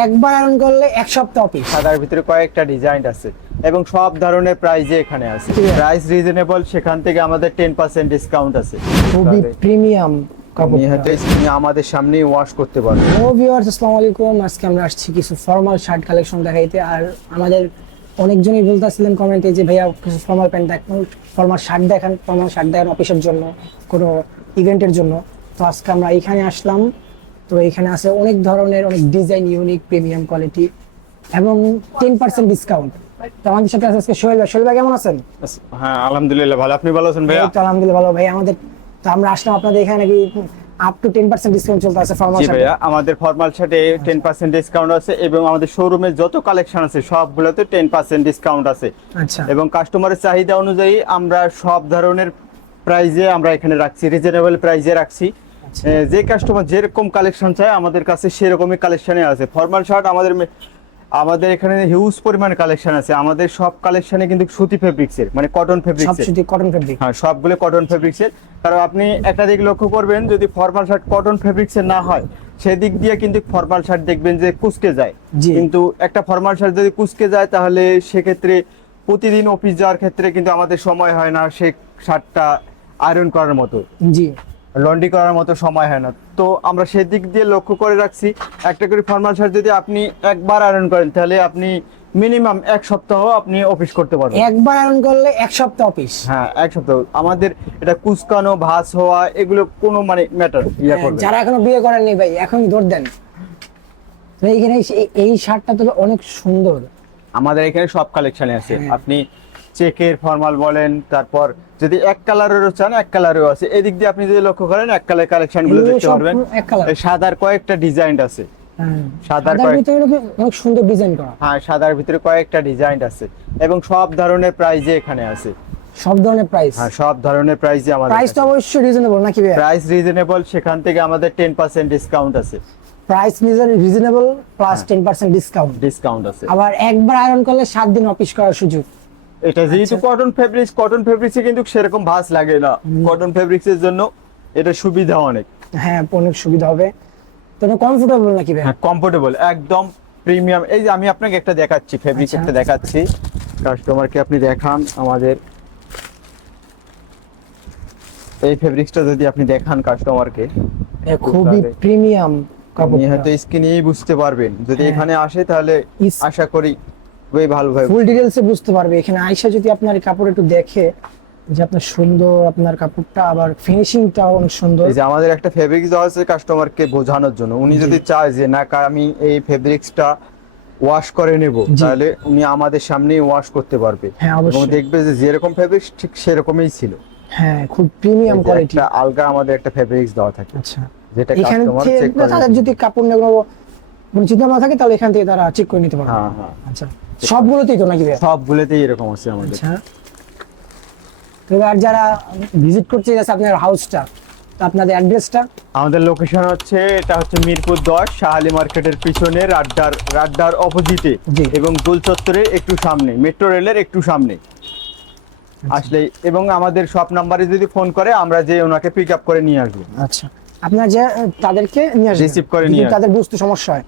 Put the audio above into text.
একবার আয়রন করলে এক সপ্তাহ অফিস সাদার ভিতরে কয়েকটা ডিজাইন আছে এবং সব ধরনের প্রাইজে এখানে আছে। প্রাইস রিজনেবল সেখান থেকে আমাদের টেন পার্সেন্ট ডিসকাউন্ট আছে। খুবই প্রিমিয়াম আমাদের সামনেই ওয়াশ করতে পারবেন হ্যালো ভিউয়ার্স আসসালামু আলাইকুম। আজকে আমরা আসছি কিছু ফর্মাল শার্ট কালেকশন দেখাইতে। আর আমাদের অনেকজনই বলতেছিলেন কমেন্টে যে ভাইয়া কিছু ফর্মাল প্যান্ট দেখান ফর্মাল শার্ট দেখান ফর্মাল শার্ট দেখান অফিসের জন্য কোনো ইভেন্টের জন্য। তো আজকে আমরা এখানে আসলাম। তো এখানে আছে অনেক ধরনের অনেক ডিজাইন ইউনিক প্রিমিয়াম কোয়ালিটি এবং টেন পার্সেন্ট ডিসকাউন্ট তো আমাদের সাথে আছে আজকে সোহেল ভাই সোহেল ভাই কেমন আছেন? হ্যাঁ আলহামদুলিল্লাহ ভালো। আপনি ভালো আছেন ভাইয়া? আলহামদুলিল্লাহ ভালো। ভাই আমাদের তো আমরা আসলাম আপনাদের এখানে নাকি up to ten percent discount চলতে আছে ফর্মাল শার্ট ভাইয়া আমাদের ফর্মাল শার্টে টেন পার্সেন্ট ডিসকাউন্ট আছে এবং আমাদের শোরুমে যত কালেকশন আছে সবগুলোতে টেন পার্সেন্ট ডিসকাউন্ট আছে। আচ্ছা। এবং কাস্টমারের চাহিদা অনুযায়ী আমরা সব ধরনের প্রাইজে আমরা এখানে রাখছি রিজনেবল প্রাইজে রাখছি। যে কাস্টমার যেরকম কালেকশন চায় আমাদের কাছে সেরকমই কালেকশনে আছে। ফর্মাল শার্ট আমাদের আমাদের এখানে হিউজ পরিমাণ কালেকশন আছে। আমাদের সব কালেকশনে কিন্তু সুতি ফেব্রিক্সের মানে কটন সব ফেব্রিক্সের শুধু কটন ফেব্রিক হ্যাঁ সবগুলো কটন ফেব্রিক্সের কারণ আপনি একটা দিক লক্ষ্য করবেন যদি ফর্মাল শার্ট কটন ফেব্রিক্সের না হয় সেদিক দিয়ে কিন্তু ফর্মাল শার্ট দেখবেন যে কুচকে যায়। কিন্তু একটা ফর্মাল শার্ট যদি কুচকে যায় তাহলে সেক্ষেত্রে প্রতিদিন অফিস যাওয়ার ক্ষেত্রে কিন্তু আমাদের সময় হয় না সে শার্টটা আয়রন করার মতো। জি। লন্ড্রি করার মতো সময় হয় না। তো আমরা সেদিক দিয়ে লক্ষ্য করে রাখছি একটা করে ফর্মাল শার্ট যদি আপনি একবার আয়রন করেন তাহলে আপনি মিনিমাম এক সপ্তাহ আপনি অফিস করতে পারবেন। একবার আয়রন করলে এক সপ্তাহ অফিস হ্যাঁ এক সপ্তাহ। আমাদের এটা কুচকানো ভাস হওয়া এগুলো কোনো মানে ম্যাটার ইয়া করবে যারা এখনও বিয়ে করেন করেননি ভাই এখন দৌড় দেন। এইখানে এই- এই শার্টটা তো অনেক সুন্দর। আমাদের এখানে সব কালেকশনে আছে। হ্যাঁ। আপনি চেকের ফর্মাল বলেন তারপর যদি এক কালারেরও চান এক কালারেরও আছে। এদিক দিয়ে আপনি যদি লক্ষ্য করেন এক কালার কালেকশনগুলো দেখতে পারবেন। সাদার কয়েকটা ডিজাইন আছে। হ্যাঁ। সাদার সাদার ভিতরে অনেক সুন্দর ডিজাইন করা। হ্যাঁ সাদার ভিতরে কয়েকটা ডিজাইন আছে। এবং সব ধরনের প্রাইজে এখানে আছে। সব ধরনের প্রাইস হ্যাঁ সব ধরনের আমাদের প্রাইস তো অবশ্যই রিজনেবল নাকি ভাই প্রাইস রিজনেবল সেখান থেকে আমাদের টেন পার্সেন্ট ডিসকাউন্ট আছে। প্রাইস রিজনেবল প্লাস হ্যাঁ। টেন পার্সেন্ট ডিসকাউন্ট ডিসকাউন্ট আছে। আবার একবার আয়রন করলে সাত দিন অফিস করার সুযোগ। এটা যেহেতু আচ্ছা। কটন ফেব্রিক্স কটন ফেব্রিক্সে কিন্তু সেরকম ভাস লাগে না। কটন ফেব্রিক্সের জন্য এটা সুবিধা অনেক। হ্যাঁ অনেক সুবিধা হবে। তবে কমফোর্টেবল নাকি ভাই হ্যাঁ কমফোর্টেবল একদম প্রিমিয়াম এই যে আমি আপনাকে একটা দেখাচ্ছি ফেব্রিক আচ্ছা। একটা দেখাচ্ছি। কাস্টমারকে আপনি দেখান আমাদের। এই ফেব্রিক্সটা যদি আপনি দেখান কাস্টমারকে এ খুবই প্রিমিয়াম কাপড় আপনি হয়তো স্কিনেই বুঝতে পারবেন। যদি হ্যাঁ। এখানে আসে তাহলে আশা করি খুবই ভালোভাবে ফুল ডিটেলসে বুঝতে পারবে। এখানে আয়সা যদি আপনার কাপড় একটু দেখে যে আপনার সুন্দর আপনার কাপড়টা আবার ফিনিশিংটাও অনেক সুন্দর। এই যে আমাদের একটা ফেব্রিক্স দেওয়া আছে কাস্টমারকে বোঝানোর জন্য। উনি যদি চায় যে না আমি এই ফেব্রিক্সটা ওয়াশ করে নেব তাহলে উনি আমাদের সামনেই ওয়াশ করতে পারবে। হ্যাঁ, এবং। দেখবে যে যেরকম ফেব্রিক্স ঠিক সেরকমই ছিল। হ্যাঁ খুব প্রিমিয়াম কোয়ালিটি আলগা আমাদের একটা ফেব্রিক্স দেওয়া থাকে। আচ্ছা। যেটা কাস্টমার চেক করে যদি কাপড় নিয়ে কোনো চিন্তা না থাকে তাহলে এখান থেকে তারা চেক করে নিতে পারবে। হ্যাঁ হ্যাঁ। আচ্ছা সবগুলোতেই তো নাকি? সবগুলোতেই এরকম আছে আমাদের। আচ্ছা। তো এবার যারা ভিজিট করতে যাচ্ছে আপনার হাউসটা আপনাদের অ্যাড্রেসটা আমাদের লোকেশন হচ্ছে এটা হচ্ছে মিরপুর দশ শাহালি মার্কেটের পিছনে রাড্ডার রাড্ডার অপোজিটে এবং দোল চত্বরের একটু সামনে মেট্রো রেলের একটু সামনে। আসলে এবং আমাদের সব নাম্বারে যদি ফোন করে আমরা যে ওনাকে পিক আপ করে নিয়ে আসব। আচ্ছা। আপনার যে তাদেরকে নিয়ে আসবেন। Receive করে নিয়ে তাদের বুঝতে সমস্যা হয়।